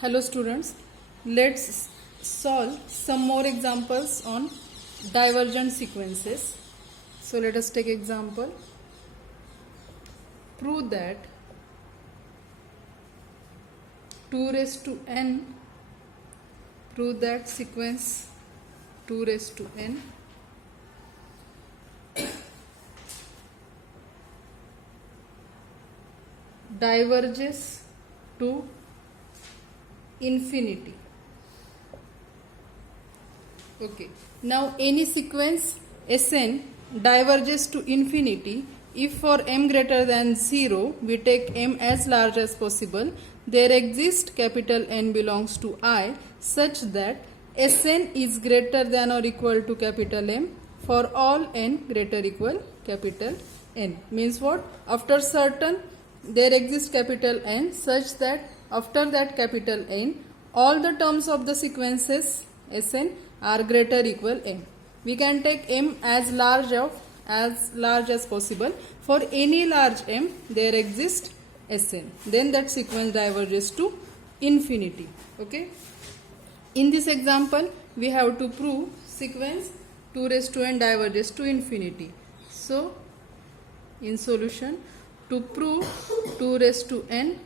Hello students, let's solve some more examples on divergent sequences. So let us take example. Prove that 2 raised to n, prove that sequence 2 raised to n diverges to infinity. Okay, now any sequence Sn diverges to infinity if for m greater than 0 we take m as large as possible. There exists capital N belongs to I such that Sn is greater than or equal to capital M for all n greater equal capital N. Means what? After certain there exists capital N such that after that capital N all the terms of the sequences Sn are greater equal m. We can take m as large as possible. For any large m there exists Sn. Then that sequence diverges to infinity. Okay. In this example we have to prove sequence 2 raised to n diverges to infinity. So in solution, to prove 2 raised to n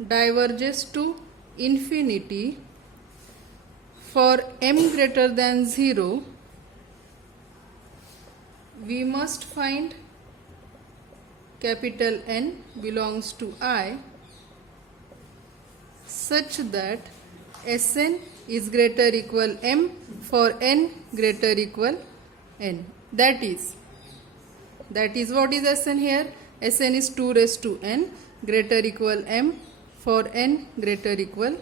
diverges to infinity for m greater than 0, we must find capital N belongs to I such that Sn is greater equal m for n greater equal n. That is what is Sn here? Sn is 2 raised to n greater equal m for n greater equal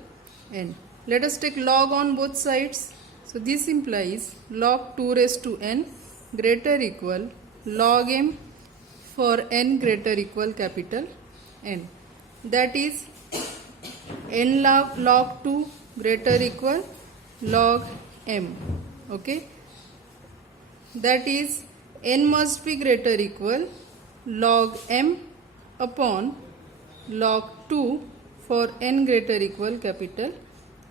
n. Let us take log on both sides. So this implies log 2 raised to n greater equal log m for n greater equal capital N. That is n log 2 greater equal log m. Okay. That is n must be greater equal log m upon log 2 for n greater equal capital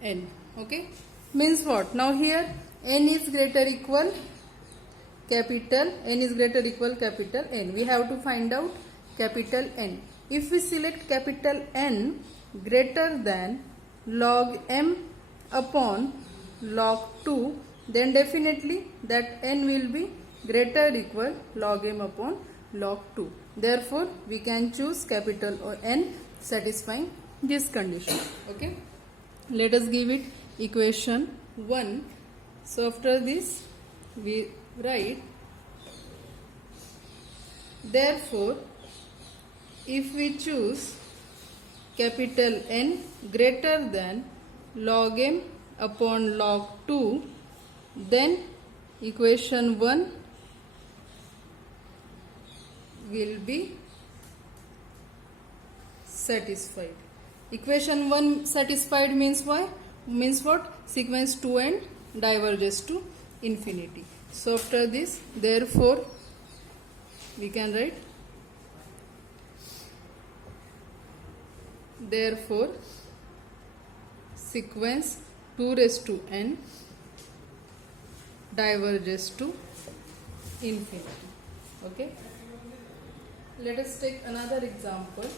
N. Okay. Means what? Now here n is greater equal capital N is greater equal capital N. We have to find out capital N. If we select capital N greater than log m upon log 2, then definitely that n will be greater equal log m upon log 2. Therefore, we can choose capital N satisfying this condition. Okay. Let us give it equation 1. So after this we write, therefore if we choose capital N greater than log m upon log 2, then equation 1 will be satisfied. Equation 1 satisfied means why? Means what? Sequence 2n diverges to infinity. So after this, therefore we can write, therefore sequence 2 raised to n diverges to infinity. Okay. Let us take another example.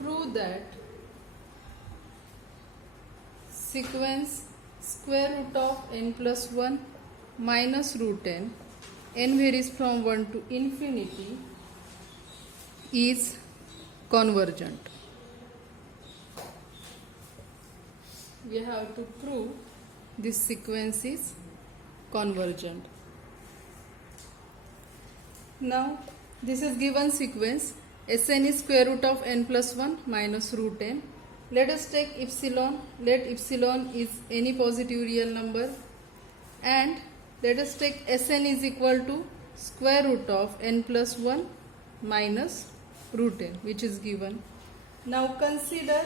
Prove that sequence square root of n plus 1 minus root n varies from 1 to infinity is convergent. We have to prove this sequence is convergent. Now this is given sequence Sn is square root of n plus 1 minus root n. Let us take epsilon. Let epsilon is any positive real number, and let us take Sn is equal to square root of n plus 1 minus root n, which is given. Now consider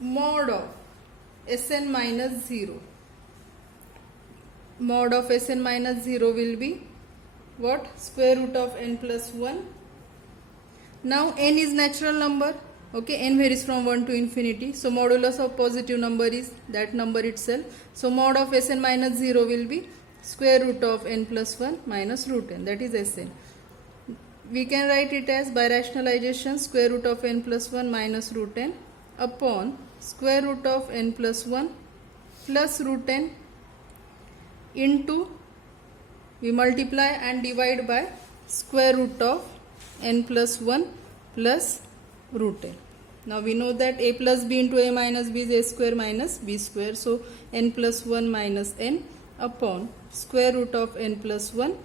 mod of Sn minus 0. Mod of Sn minus 0 will be what? Square root of n plus 1. Now n is natural number. Okay, n varies from 1 to infinity. So modulus of positive number is that number itself. So mod of Sn minus 0 will be square root of n plus 1 minus root n. That is Sn. We can write it as, by rationalization, square root of n plus 1 minus root n upon square root of n plus 1 plus root n into, we multiply and divide by square root of n plus 1 plus root n. Now we know that a plus b into a minus b is a square minus b square. So n plus 1 minus n upon square root of n plus 1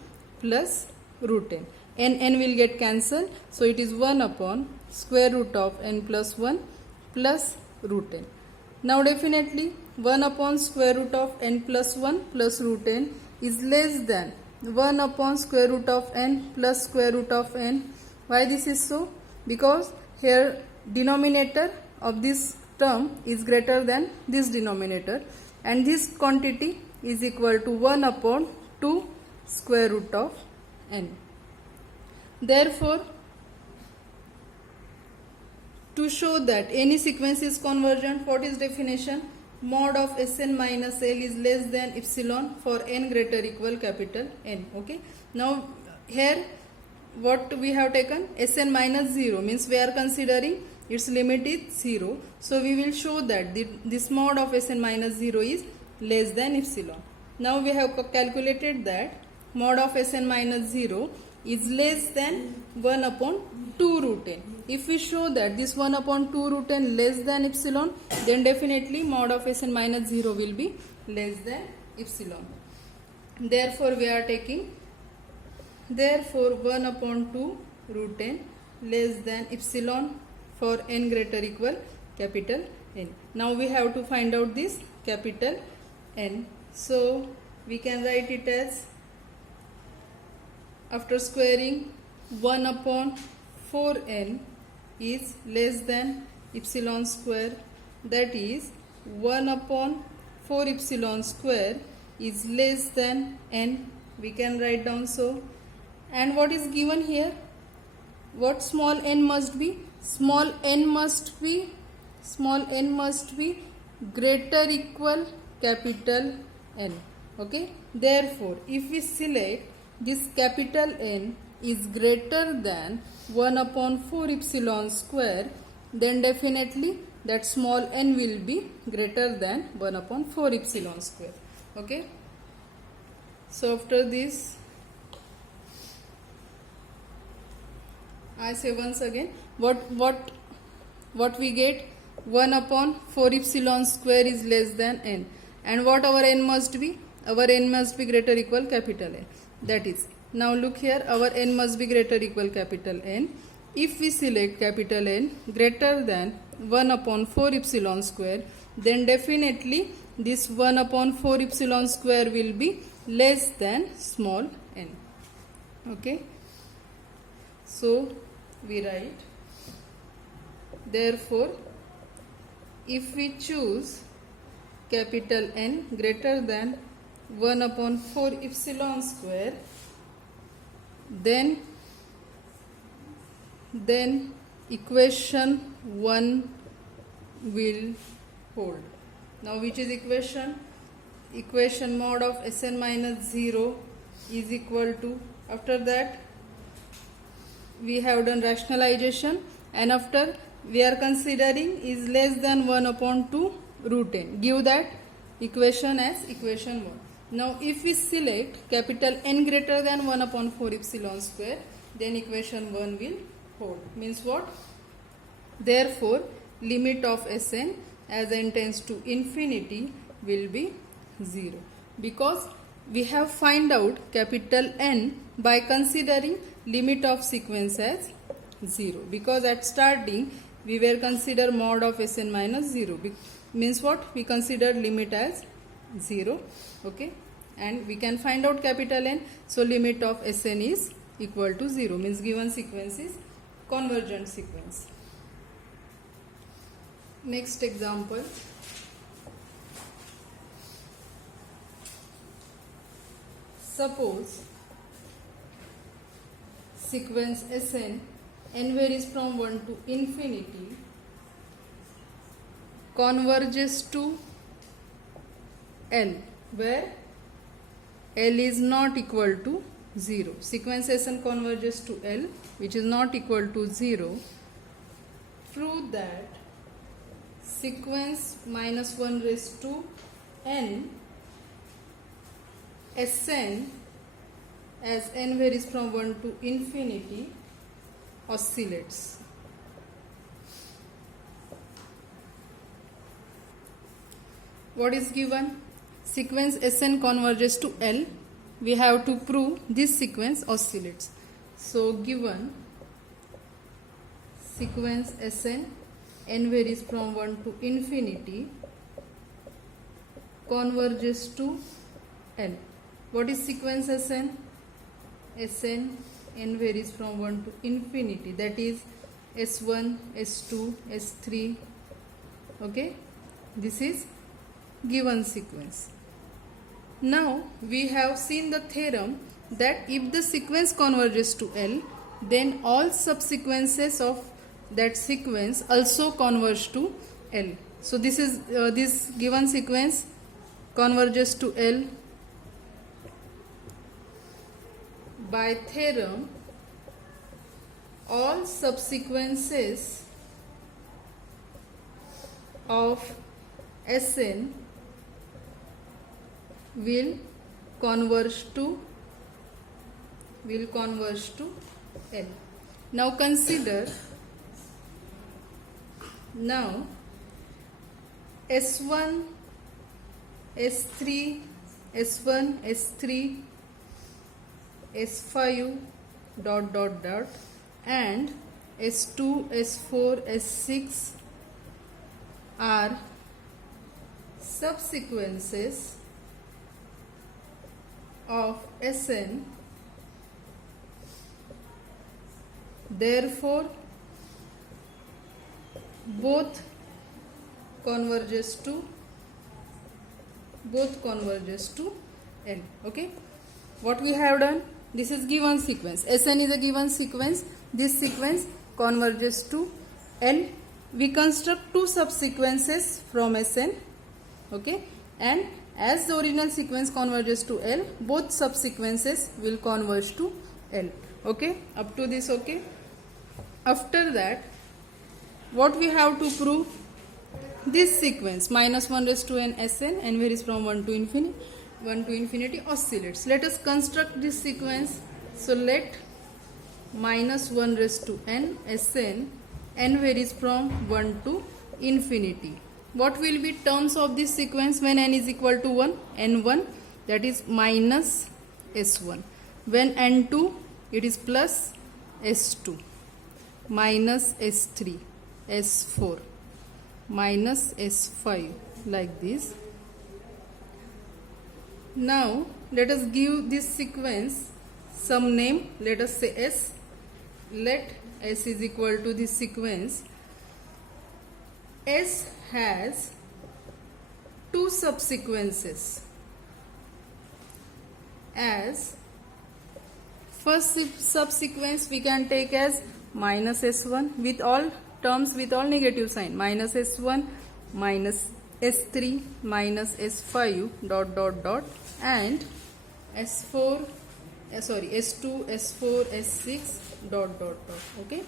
plus root n. N will get cancelled. So it is 1 upon square root of n plus 1 plus root n. Now definitely 1 upon square root of n plus 1 plus root n is less than 1 upon square root of n plus square root of n. Why this is so? Because here denominator of this term is greater than this denominator, and this quantity is equal to 1 upon 2 square root of n. Therefore, to show that any sequence is convergent, what is definition? Mod of Sn minus L is less than epsilon for n greater equal capital N. Okay. Now here what we have taken? Sn minus 0 means we are considering its limit is 0. So we will show that this mod of Sn minus 0 is less than epsilon. Now we have calculated that mod of Sn minus 0 is less than 1 upon 2 root n. If we show that this 1 upon 2 root n less than epsilon, then definitely mod of Sn minus 0 will be less than epsilon. Therefore we are taking, therefore 1 upon 2 root n less than epsilon for n greater equal capital N. Now we have to find out this capital N. So we can write it as, after squaring, 1 upon 4n is less than epsilon square, that is 1 upon 4 epsilon square is less than n. We can write down so. And what is given here? What small n must be? Small n must be greater equal capital N. Okay. Therefore, if we select this capital N is greater than 1 upon 4 epsilon square, then definitely that small n will be greater than 1 upon 4 epsilon square. Okay. So after this, I say once again, what we get? 1 upon 4 epsilon square is less than n. And what our n must be? Our n must be greater equal capital N. That is, now look here, our n must be greater equal capital N. If we select capital N greater than 1 upon 4 epsilon square, then definitely this 1 upon 4 epsilon square will be less than small n. Okay. So we write, therefore, if we choose capital N greater than 1 upon 4 epsilon square, then equation 1 will hold. Now which is equation? Equation mod of Sn minus 0 is equal to, after that we have done rationalization, and after we are considering is less than 1 upon 2 root n. Give that equation as equation 1. Now if we select capital N greater than 1 upon 4 epsilon square, then equation 1 will hold. Means what? Therefore limit of Sn as n tends to infinity will be 0, because we have find out capital N by considering limit of sequence as 0, because at starting we were consider mod of Sn minus 0. Means what? We considered limit as 0. Okay, and we can find out capital N. So limit of Sn is equal to 0, means given sequence is convergent sequence. Next example. Suppose sequence Sn, n varies from 1 to infinity, converges to L, where L is not equal to 0. Sequence Sn converges to L, which is not equal to 0. Prove that sequence minus 1 raised to n Sn, as n varies from 1 to infinity, oscillates. What is given? Sequence Sn converges to L. We have to prove this sequence oscillates. So given sequence Sn, n varies from 1 to infinity, converges to L. What is sequence Sn? Sn, n varies from 1 to infinity, that is S1, S2, S3. Okay, this is given sequence. Now we have seen the theorem that if the sequence converges to L, then all subsequences of that sequence also converge to L. So this is this given sequence converges to L. By theorem, all subsequences of Sn will converge to L. Now consider S1, S3, S1, S3, S5 dot dot dot and S2, S4, S6 are subsequences of Sn. Therefore, both converges to L. Okay, what we have done? This is given sequence. Sn is a given sequence. This sequence converges to L. We construct two subsequences from Sn. Okay, and as the original sequence converges to L, both subsequences will converge to L. Okay, up to this. Okay, after that, what we have to prove? This sequence minus 1 raised to n Sn, n varies from 1 to infinity oscillates. Let us construct this sequence. So let minus 1 raised to n Sn, n varies from 1 to infinity. What will be terms of this sequence when n is equal to 1? n1, that is minus S1. When n2, it is plus S2, minus S3, S4, minus S5, like this. Now let us give this sequence some name. Let us say S. Let S is equal to this sequence. S has two subsequences. As first subsequence we can take as minus S1 with all terms, with all negative sign, minus S1, minus S3, minus S5 dot dot dot, and S2, S4, S6 dot dot dot. Okay,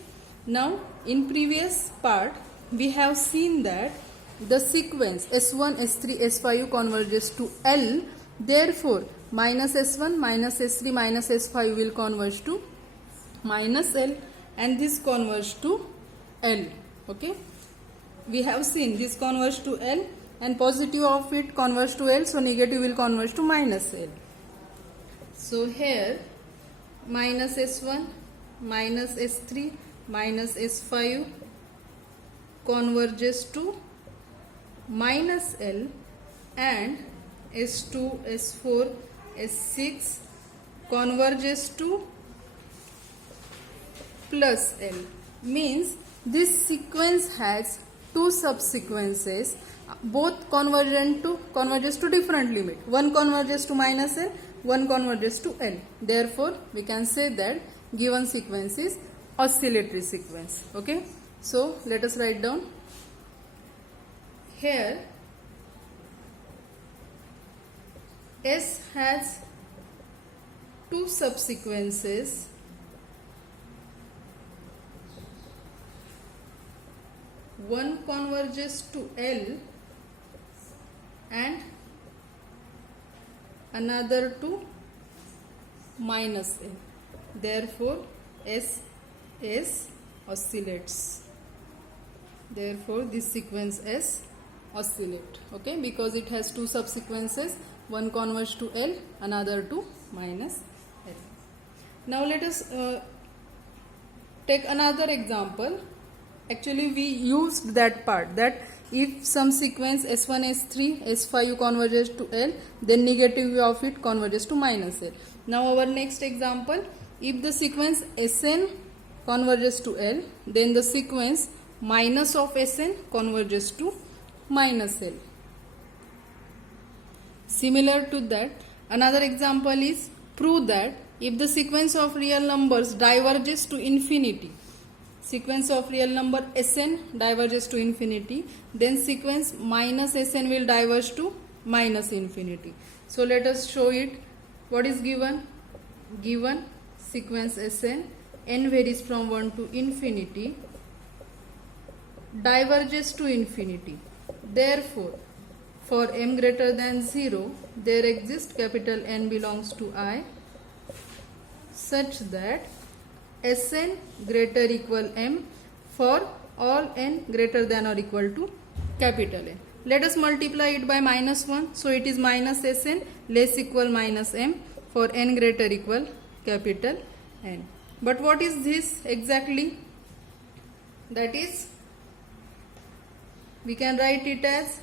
now in previous part we have seen that the sequence S1, S3, S5 converges to L. Therefore minus S1, minus S3, minus S5 will converge to minus L, and this converge to L. Okay, we have seen this converge to L, and positive of it converge to L, so negative will converge to minus L. So here minus S1, minus S3, minus S5 converges to minus L, and S2, S4, S6 converges to plus L. Means this sequence has two subsequences, both converges to different limit. One converges to minus L, one converges to L. Therefore we can say that given sequence is oscillatory sequence. Okay, so let us write down here. S has two subsequences, one converges to L and another to minus L. Therefore, S oscillates. Therefore, this sequence S oscillate. Okay, because it has two subsequences, one converges to L, another to minus L. Now let us take another example. Actually, we used that part, that if some sequence S1, S3, S5 converges to L, then negative of it converges to minus L. Now our next example, if the sequence Sn converges to L, then the sequence minus of Sn converges to minus L. Similar to that, another example is prove that if the sequence of real numbers diverges to infinity, sequence of real number Sn diverges to infinity, then sequence minus Sn will diverge to minus infinity. So let us show it. What is given? Given sequence Sn, n varies from 1 to infinity, diverges to infinity. Therefore, for m greater than 0, there exists capital N belongs to I, such that Sn greater equal m for all n greater than or equal to capital N. Let us multiply it by minus 1. So it is minus Sn less equal minus m for n greater equal capital N. But what is this exactly? That is, we can write it as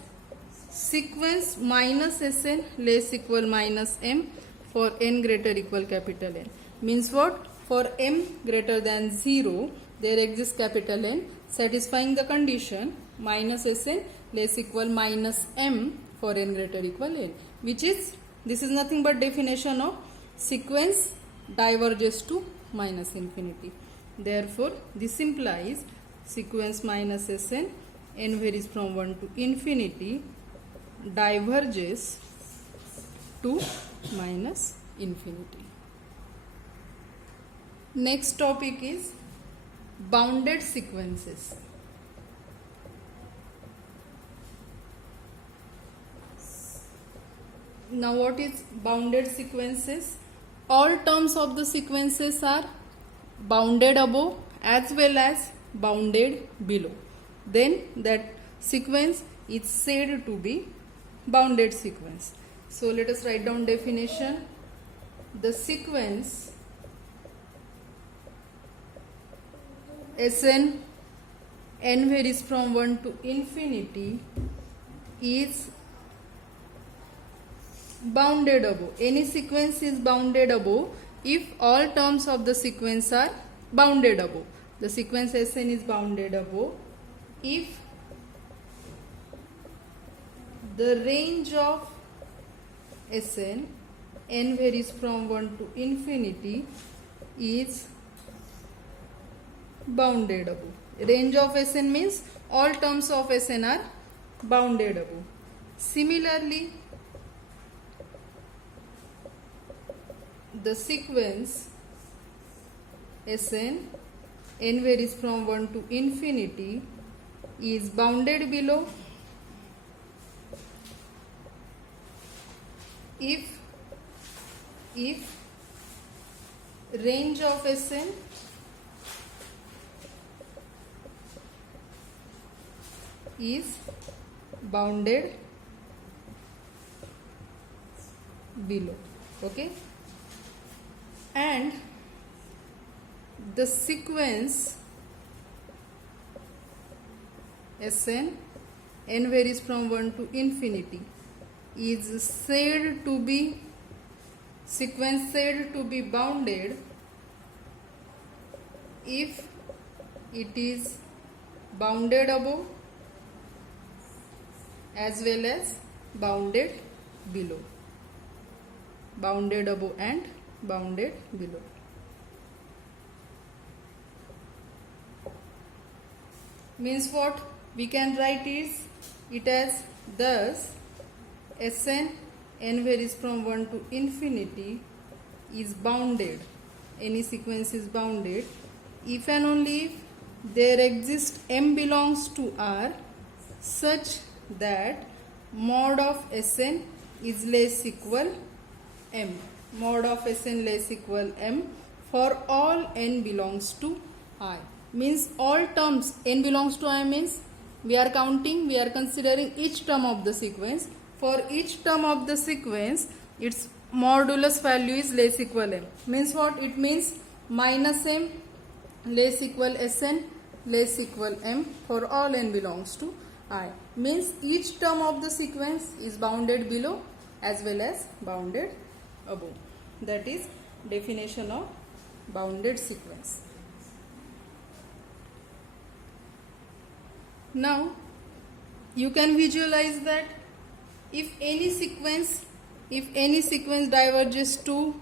sequence minus Sn less equal minus m for n greater equal capital N. Means what? For m greater than 0, there exists capital N satisfying the condition minus Sn less equal minus m for n greater equal n, which is, this is nothing but definition of sequence diverges to minus infinity. Therefore, this implies sequence minus Sn, n varies from 1 to infinity, diverges to minus infinity. Next topic is bounded sequences. Now what is bounded sequences? All terms of the sequences are bounded above as well as bounded below. Then that sequence is said to be bounded sequence. So let us write down definition. The sequence Sn, n varies from 1 to infinity, is bounded above. Any sequence is bounded above if all terms of the sequence are bounded above. The sequence Sn is bounded above if the range of Sn, n varies from 1 to infinity, is bounded above. Range of Sn means all terms of Sn are bounded above. Similarly, the sequence Sn, n varies from 1 to infinity, is bounded below if range of Sn is bounded below. Okay, and the sequence Sn, n varies from 1 to infinity, is said to be sequence said to be bounded if it is bounded above as well as bounded below. Bounded above and bounded below. Means what? We can write it as thus Sn, n varies from 1 to infinity, is bounded. Any sequence is bounded if and only if there exists m belongs to R such that mod of Sn is less equal m. Mod of Sn less equal m for all n belongs to I. Means all terms n belongs to I means we are counting, we are considering each term of the sequence. For each term of the sequence, its modulus value is less equal m. Means what? It means minus m less equal Sn less equal m for all n belongs to I. Means each term of the sequence is bounded below as well as bounded above. That is definition of bounded sequence. Now you can visualize that if any sequence diverges to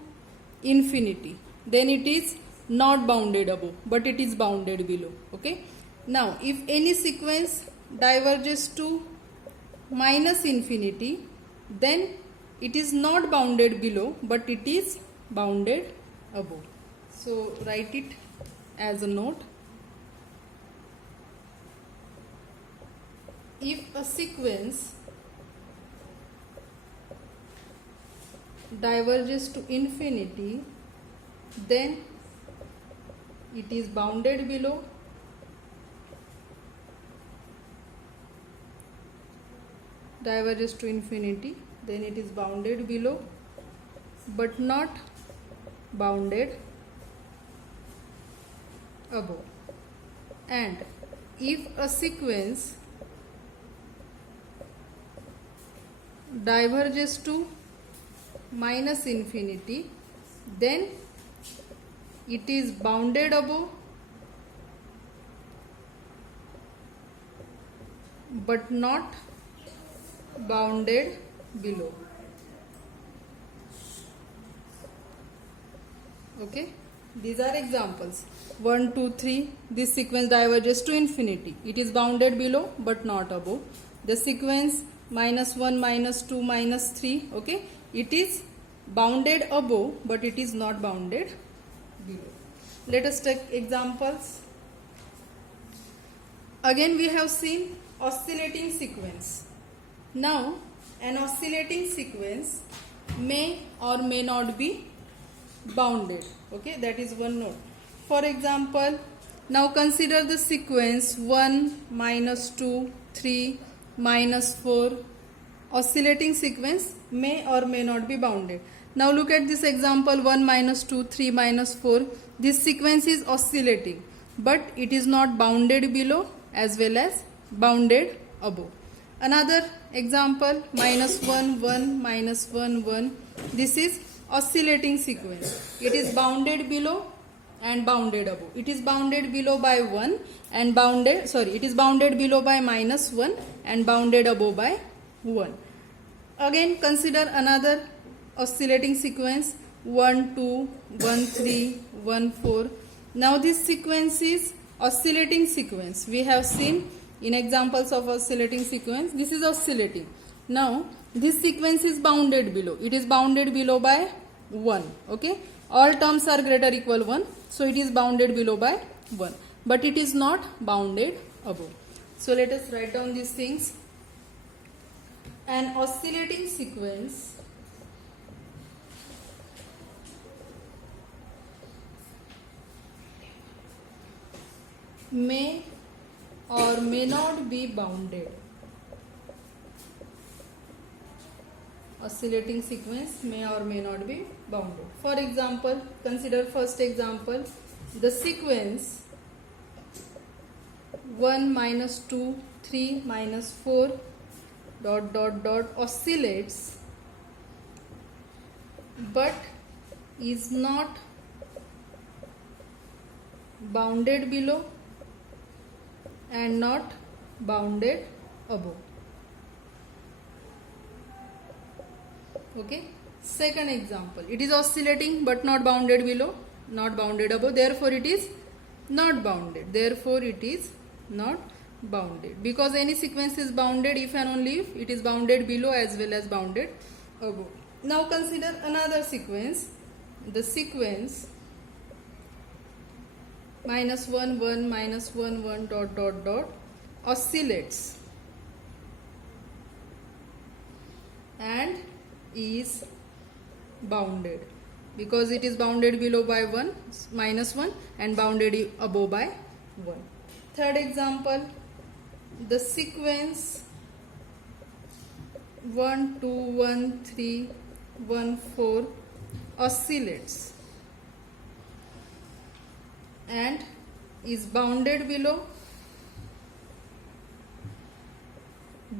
infinity, then it is not bounded above but it is bounded below. Okay. Now if any sequence diverges to minus infinity, then it is not bounded below but it is bounded above. So write it as a note. If a sequence diverges to infinity, then it is bounded below diverges to infinity, then it is bounded below but not bounded above. And if a sequence diverges to minus infinity, then it is bounded above but not bounded below. Okay, these are examples. 1, 2, 3. This sequence diverges to infinity. It is bounded below but not above. The sequence minus 1, minus 2, minus 3. Okay, it is bounded above but it is not bounded below. Let us take examples. Again we have seen oscillating sequence. Now an oscillating sequence may or may not be bounded. Okay, that is one note. For example, now consider the sequence 1, minus 2, 3, minus 4. Oscillating sequence may or may not be bounded. Now look at this example 1, minus 2, 3, minus 4. This sequence is oscillating but it is not bounded below as well as bounded above. Another example minus 1, 1, minus 1, 1. This is oscillating sequence. It is bounded below and bounded above. It is bounded below by 1 and it is bounded below by minus 1 and bounded above by 1. Again consider another oscillating sequence 1, 2, 1, 3, 1, 4. Now this sequence is oscillating sequence. We have seen in examples of oscillating sequence, this is oscillating. Now this sequence is bounded below. It is bounded below by 1. Okay, all terms are greater or equal 1, so it is bounded below by 1 but it is not bounded above. So let us write down these things. An oscillating sequence may or may not be bounded. Oscillating sequence may or may not be bounded. For example, consider first example, the sequence 1, minus 2, 3, minus 4 oscillates but is not bounded below and not bounded above. Okay, second example, it is oscillating but not bounded below, not bounded above, therefore it is not bounded, therefore it is not bounded, because any sequence is bounded if and only if it is bounded below as well as bounded above. Now consider another sequence, the sequence minus 1 1 minus 1 1 dot dot dot oscillates and is bounded, because it is bounded below by 1 minus 1 and bounded above by 1. Third example, the sequence 1 2 1 3 1 4 oscillates and is bounded below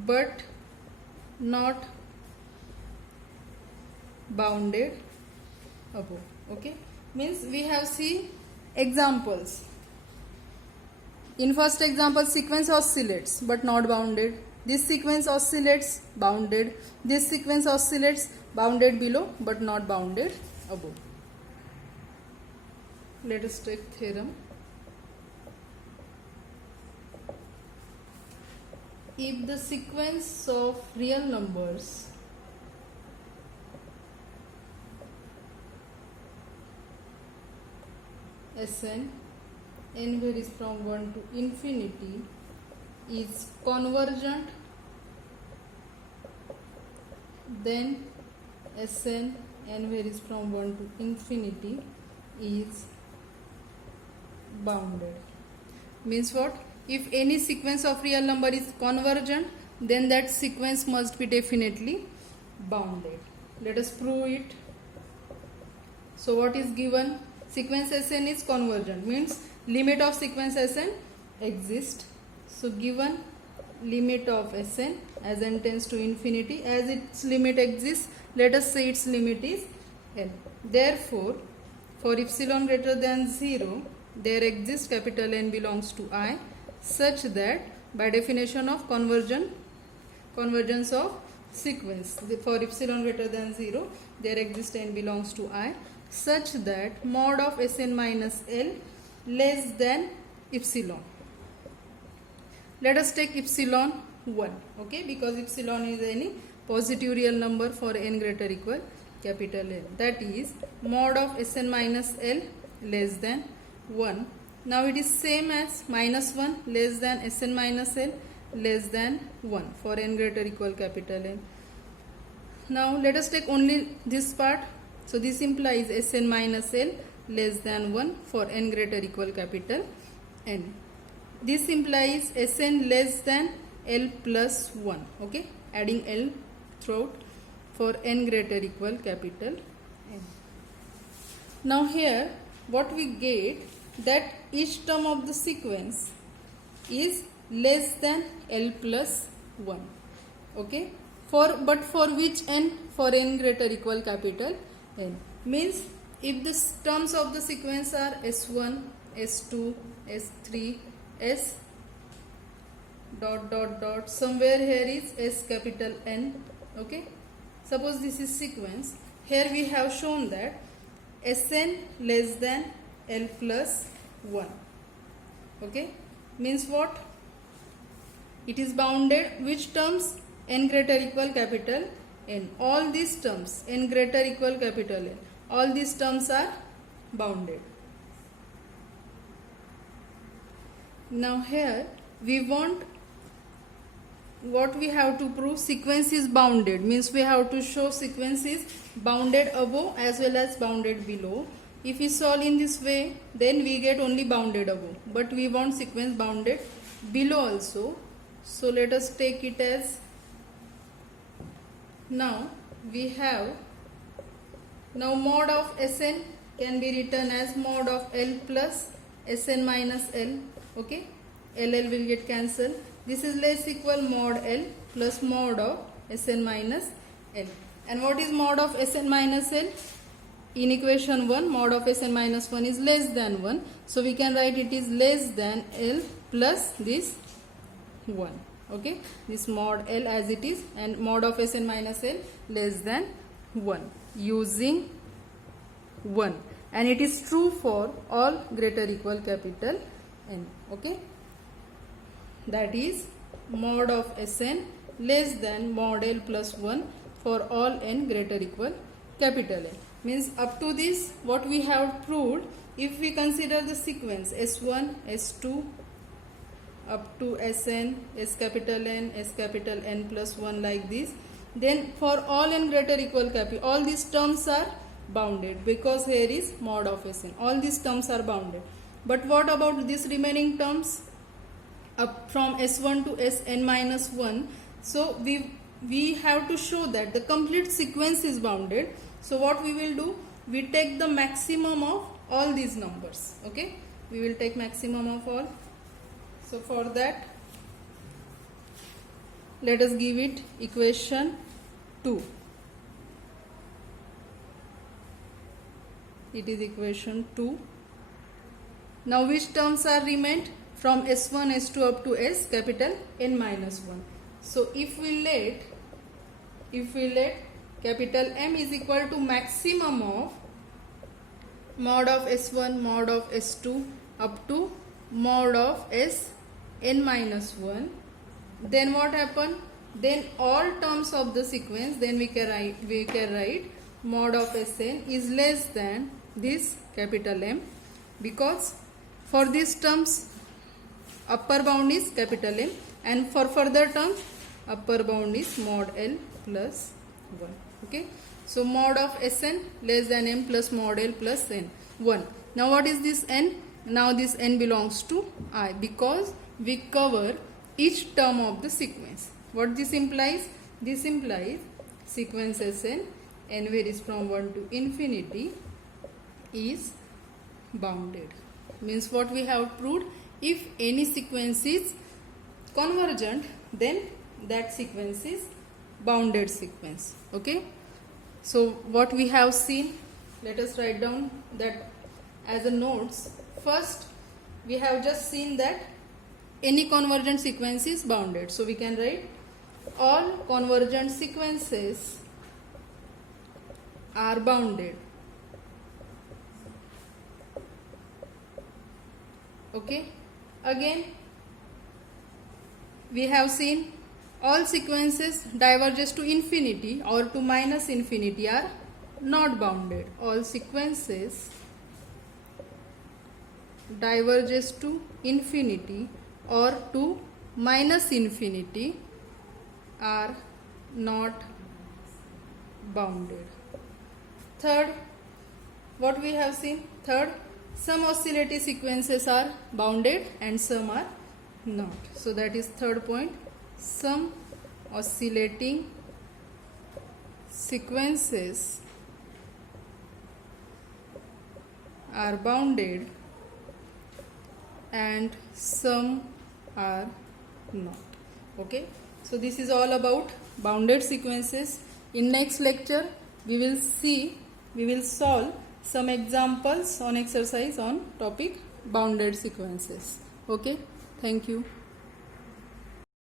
but not bounded above. Okay, means we have seen examples. In first example, sequence oscillates but not bounded. This sequence oscillates bounded. This sequence oscillates bounded below but not bounded above. Let us take theorem. If the sequence of real numbers Sn, n varies from 1 to infinity, is convergent, then Sn, n varies from 1 to infinity, is bounded. Means what? If any sequence of real number is convergent, then that sequence must be definitely bounded. Let us prove it. So what is given? Sequence Sn is convergent, means limit of sequence Sn exists. So given limit of Sn as n tends to infinity, as its limit exists, let us say its limit is n. Therefore, for epsilon greater than 0, there exists capital N belongs to I, such that by definition of convergence of sequence, for epsilon greater than 0, there exists n belongs to I, such that mod of Sn minus L less than epsilon. Let us take epsilon 1, okay, because epsilon is any positive real number for n greater equal capital N. That is mod of Sn minus L less than 1. Now it is same as minus 1 less than Sn minus L less than 1 for n greater equal capital N. Now let us take only this part. So this implies Sn minus L less than 1 for n greater equal capital N. This implies Sn less than L plus 1, okay, adding L throughout for n greater equal capital N. Now here what we get, that each term of the sequence is less than L plus 1, okay, but for which n? For n greater equal capital N. Means if the terms of the sequence are S1, S2, S3, S dot dot dot, somewhere here is S capital N, okay. Suppose this is sequence. Here we have shown that Sn less than L plus 1, okay, means what? It is bounded. Which terms? N greater equal capital N. All these terms, n greater equal capital N, all these terms are bounded. Now here we want, what we have to prove? Sequence is bounded, means we have to show sequence is bounded above as well as bounded below. If we solve in this way, then we get only bounded above, but we want sequence bounded below also. So let us take it as, now we have, now mod of Sn can be written as mod of L plus Sn minus L, okay, LL will get cancelled. This is less equal mod L plus mod of Sn minus L. And what is mod of Sn minus L? In equation 1, mod of Sn minus 1 is less than 1. So we can write it is less than L plus this 1. Okay, this mod L as it is, and mod of Sn minus L less than 1 using 1, and it is true for all greater equal capital N. Okay. that is mod of Sn less than mod L plus 1 for all n greater equal capital N. Means up to this what we have proved, if we consider the sequence S1, S2 up to Sn, S capital N plus 1 like this, then for all n greater equal capital, all these terms are bounded because here is mod of Sn. All these terms are bounded. But what about these remaining terms up from S1 to Sn minus 1? So we have to show that the complete sequence is bounded. So what we will do, we take the maximum of all these numbers. Okay, we will take maximum of all. So for that, let us give it equation 2. It is equation 2. Now which terms are remained from S1, S2 up to S capital N minus 1. So if we let capital M is equal to maximum of mod of S1, mod of S2 up to mod of S n minus 1, then what happen? Then all terms of the sequence, then we can write mod of Sn is less than this capital M, because for these terms upper bound is capital M and for further terms upper bound is mod L plus 1. Okay, so mod of Sn less than M plus mod L plus N 1. Now what is this N? Now this N belongs to I because we cover each term of the sequence. What this implies? This implies sequence Sn, n varies from 1 to infinity, is bounded. Means what we have proved, if any sequence is convergent, then that sequence is bounded sequence. Okay, so what we have seen, let us write down that as a notes. First, we have just seen that any convergent sequence is bounded. So we can write all convergent sequences are bounded. Okay, again we have seen all sequences diverges to infinity or to minus infinity are not bounded. All sequences diverges to infinity or to minus infinity are not bounded. Third, what we have seen? Third, some oscillating sequences are bounded and some are not. So that is third point. Some oscillating sequences are bounded and some are not. Okay, so this is all about bounded sequences. In next lecture we will solve some examples on exercise on topic bounded sequences. Okay, thank you.